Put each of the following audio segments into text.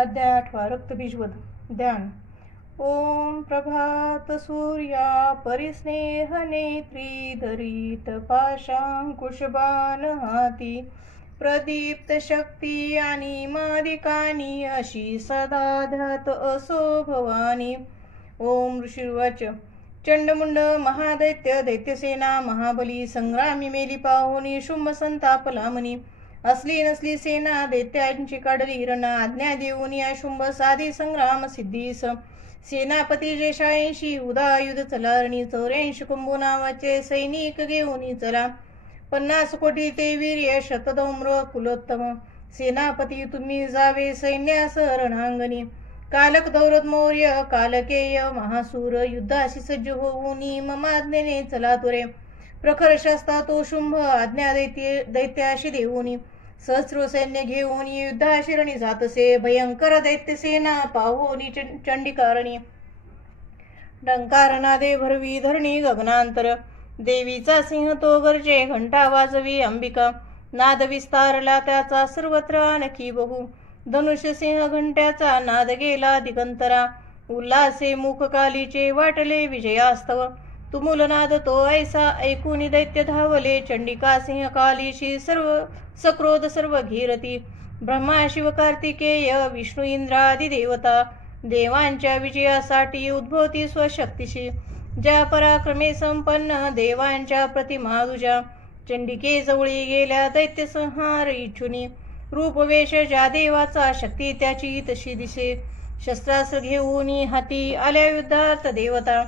अध्याय 8 रक्तबीजवध ध्यान. ओम प्रभात सूर्या परिस्नेह नेत्री धरित पाशांकुशबाण हाती प्रदीप्त शक्ती आणि मादिकानी अशी सदा ध्यात असो भवानी. ओम ऋषिर्वाच. चंडमुंड महादैत्य दैत्यसेना महाबली संग्रामी मेली पाहुनी शुंभ संताप लामणी. असली नसली सेना दैत्यांची काढली रण आज्ञा देऊन या शुंभ साधी संग्राम सिद्धीस. सेनापती जेशाऐंशी उदायुध चलारणी 84 कुंभू नावाचे सैनिक घेऊन चला. 50 कोटी ते वीर्य शतधौम्र कुलोत्तम. सेनापती तुम्ही जावे सैन्यासह रणांगणी. कालक दौरत मौर्य कालकेय महासूर युद्धाशी सज्ज होऊन ममाज्ञेने चला तुरे. प्रखर शस्ता तो शुंभ आज्ञा दैत्याशी देऊनी सहस्र सैन्य घेऊन युद्धाशी रणी जातसे. भयंकर दैत्यसेना पाहोनी चंडिकारणी. डंकारनादे भरवी धरणी गगनांतर. देवीचा सिंह तो गर्जे घंटा वाजवी अंबिका. नाद विस्तारला त्याचा सर्वत्र आणखी बहु. धनुष्य सिंह घंट्याचा नाद गेला दिगंतरा. उल्हासे मुखकालीचे वाटले विजयास्तव. तुमुल नाद तो ऐसा ऐकून दैत्य धावले. चंडिका सिंह कालीशी सर्व सक्रोध सर्व घिरती. ब्रह्मा शिव कार्तिकेय विष्णू इंद्रादी देवता देवांच्या विजयासाठी उद्भवती स्वशक्तीशी. ज्या पराक्रमे संपन्न देवांच्या प्रतिमा तुझ्या. चंडिके जवळी गेल्या दैत्य संहार इच्छुनी. रूपवेश ज्या देवाचा शक्ती त्याची तशी दिसे. शस्त्रास्त्र घेऊन हाती आल्या युद्धार्थ देवता.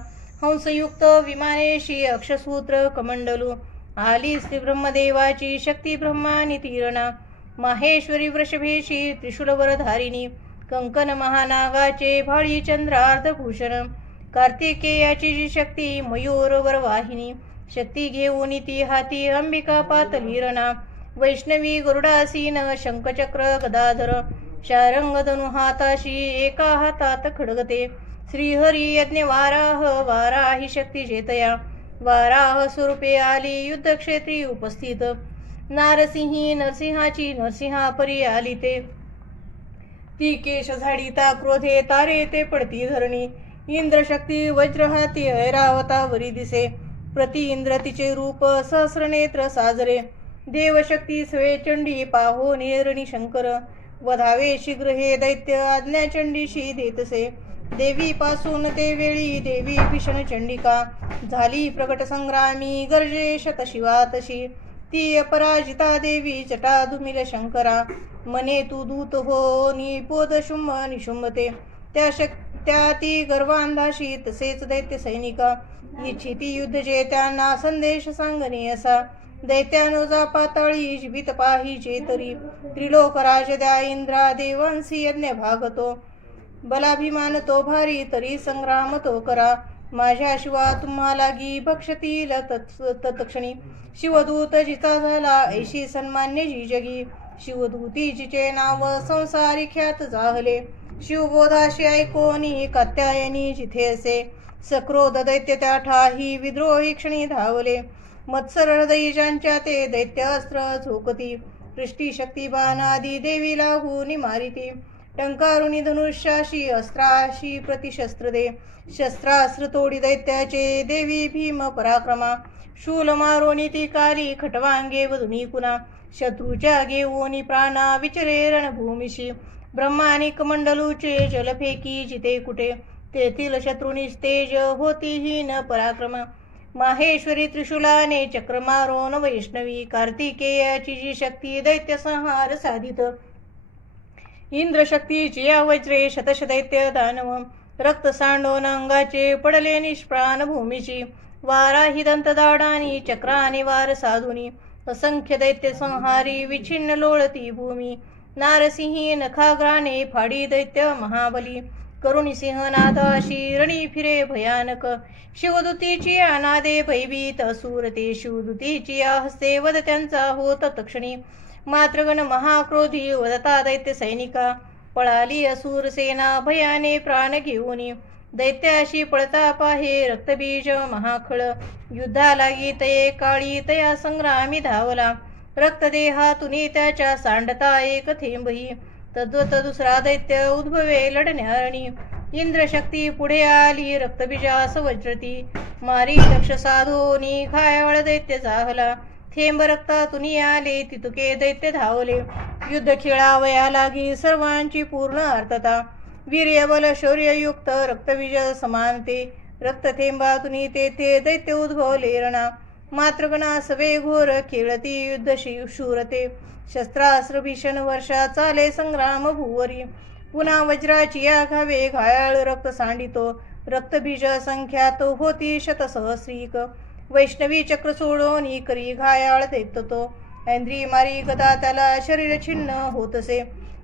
हंसयुक्त विमानेशी अक्षसूत्र कमंडलू. आली स्त्री ब्रह्मदेवाची शक्ती ब्रह्मानी तीरणा. माहेश्वरी वृषभेशी त्रिशूलवरधारिणी. कंकन महानागाचे भाळी चंद्रार्धभूषण. कार्तिकेयाची जी शक्ती मयूरवर वाहिनी. शक्ती घेऊन ती हाती अंबिका पातलीरणा. वैष्णवी गरुडासीन शंखचक्र गदाधर. शारंग धनु हाताशी एका हातात खडगते. श्रीहरी यज्ञ वाराह वाराही शक्ती जेतया. वाराह स्वरूपे आली युद्धक्षेत्री उपस्थित. नारसिंही नरसिंहाची नरसिंहा परी आली ते. ती केश झाडीता क्रोधे तारे ते पडती धरणी. इंद्रशक्ती वज्रहाती ऐरावतावरी दिसे. प्रति इंद्र तिचे रूप सहस्रनेत्र साजरे. देवशक्ती स्वे चंडी पाहो निरणी शंकर. वधावे शीघ्र हे दैत्य आज्ञा चंडीशी देतसे. देवी पासून ते वेळी देवी भीषण चंडिका. झाली प्रकट संग्रामी गर्जे शतशिवा तशी. ती अपराजिता देवी जटा धुमिल शंकरा. मने तू दूत हो निपोद शुंभ निशुंभते. त्या ती गर्वांधाशी तसेच दैत्य सैनिका. इच्छिती युद्ध जे त्यांना संदेश सांगणे असा. दैत्यानुजा पाताळी जीवित पाहिजे तरी. त्रिलोकराज द्या इंद्रा देवांसी यज्ञ भागतो. बलाभिमान तो भारी तरी संग्राम तो करा. माझ्या शिवा तुम्हालागी भक्षतील तत्क्षणी. शिवदूत जिचा झाला ऐशी सन्मान्य जी जगी. शिवदूती जिचे नाव संसारी ख्यात जाहले. शिवबोधाशी ऐकोनी कात्यायनी जिथे असे. सक्रोध दैत्य त्या ठाही विद्रोही क्षणी धावले. मत्सर हृदयी ज्यांच्या ते दैत्य अस्त्र झोकती. पृष्टी शक्ती बाणादी देवी लागून मारिती. टंकारुणी धनुष्याशी अस्त्राशी प्रतिशस्त्र दे. शस्त्रास्त्र तोडी दैत्याचे देवी भीम पराक्रमा. शूल मारोनी ती काली खटवांगे वधुनी कुणा. शत्रूच्या घेऊनी प्राणा विचरे रणभूमीशी. ब्रह्मानी कमंडलूचे जलफेकी जिथे कुठे. तेथील शत्रुनी तेज होती हीन पराक्रमा. माहेश्वरी त्रिशूलाने चक्र मारोन वैष्णवी. कार्तिकेयाची जी शक्ती दैत्य संहार साधित. इंद्रशक्तीची या वज्रे शतश दैत्य दानव. रक्त सांडोन अंगाचे पडले निष्प्राण भूमीची. वाराही दंतदाडानी चक्राने वार साधुनी. असंख्य दैत्य संहारी विछिन्न लोळती भूमी. नारसिंही नखाग्राने फाडी दैत्य महाबली. करुणी सिंहनादाशी रणी फिरे भयानक. शिवदूतीची अनादे भयभीत असुर ते. शिवदूतीची हस्ते वध त्यांचा होत तक्षणी. मात्रगण महाक्रोधी वदता दैत्य सैनिका. पळाली असुर सेना भयाने प्राण घेऊनी. दैत्याशी पळता पाहे रक्तबीज महाखळ. युद्धा लागी तये काळी तया संग्रामी धावला. रक्तदेहातुनी त्याच्या सांडता एक थेंबही. तद्वत दुसरा दैत्य उद्भवे लढण्यारणी. इंद्रशक्ती पुढे आली रक्तबीजास वज्रती. मारी लक्ष साधोनी घायाळ दैत्य जाहला. थेंब रक्तातून आले तितुके दैत्य धावले. युद्ध खेळावया लागी सर्वांची पूर्ण आर्तता. वीर्यबल शौर्ययुक्त रक्तबीज समानते. रक्तथेंबातून तेथे दैत्य उद्भवले रणा. मात्रगणा सवे घोर खेळती युद्ध शूरते. शस्त्रास्त्र भीषण वर्षा चाले संग्राम भूवरी. पुन्हा वज्राची आघावे घायाळ रक्त सांडितो. रक्तबीज संख्यात होती शतसहस्रीक. वैष्णवी चक्र सोडोनी करी घायाळ दैत्यतो. ऐंद्री मारी गदा त्याला शरीर छिन्न होतसे.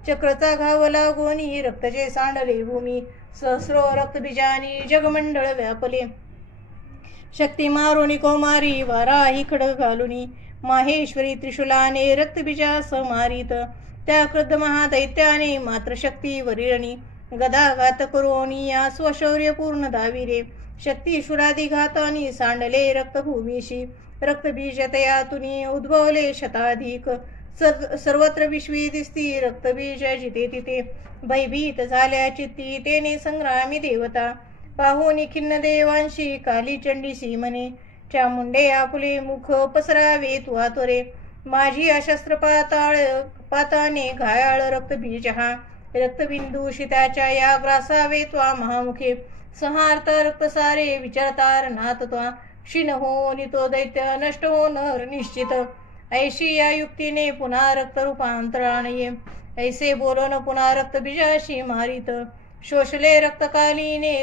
चक्रचा घाव लागोनी रक्तचे सांडले भूमी. सहस्रो रक्तबीजानी जगमंडळ व्यापले. शक्ती मारुनी कौमारी वाराही खडग घालुनी. माहेश्वरी त्रिशूलाने रक्तबीजास मारित. त्या क्रुद्ध महादैत्याने मात्र शक्ती वरिरणी. गदाघात करोनी या स्वशौर्य पूर्ण दाविरे. शक्ती शूरादी घातानी सांडले रक्तभूमीशी. रक्तबीज तयातुनी उद्भवले शताधिक. सर्वत्र विश्वी दिसती रक्तबीज जिथे तिथे. भयभीत झाल्या चित्ती तेने संग्रामी देवता. पाहुनी खिन्न देवांशी काली चंडीसी म्हणे. चामुंडे आपुले मुख पसरावे त्वरे. माझी अशस्त्र पाताने घायाळ रक्तबीज हा. रक्तबिंदू शिताच्या या ग्रासावे त्वा महामुखे. संहार्त रक्त सारे विचारतार नाथ त्वा. क्षीण होनी तो दैत्य नष्ट होणार निश्चित. ऐशी या युक्तीने पुन्हा रक्त रूपांतराणये. ऐसे बोलून पुन्हा रक्तबीजाशी मारित. शोषले रक्तकालीने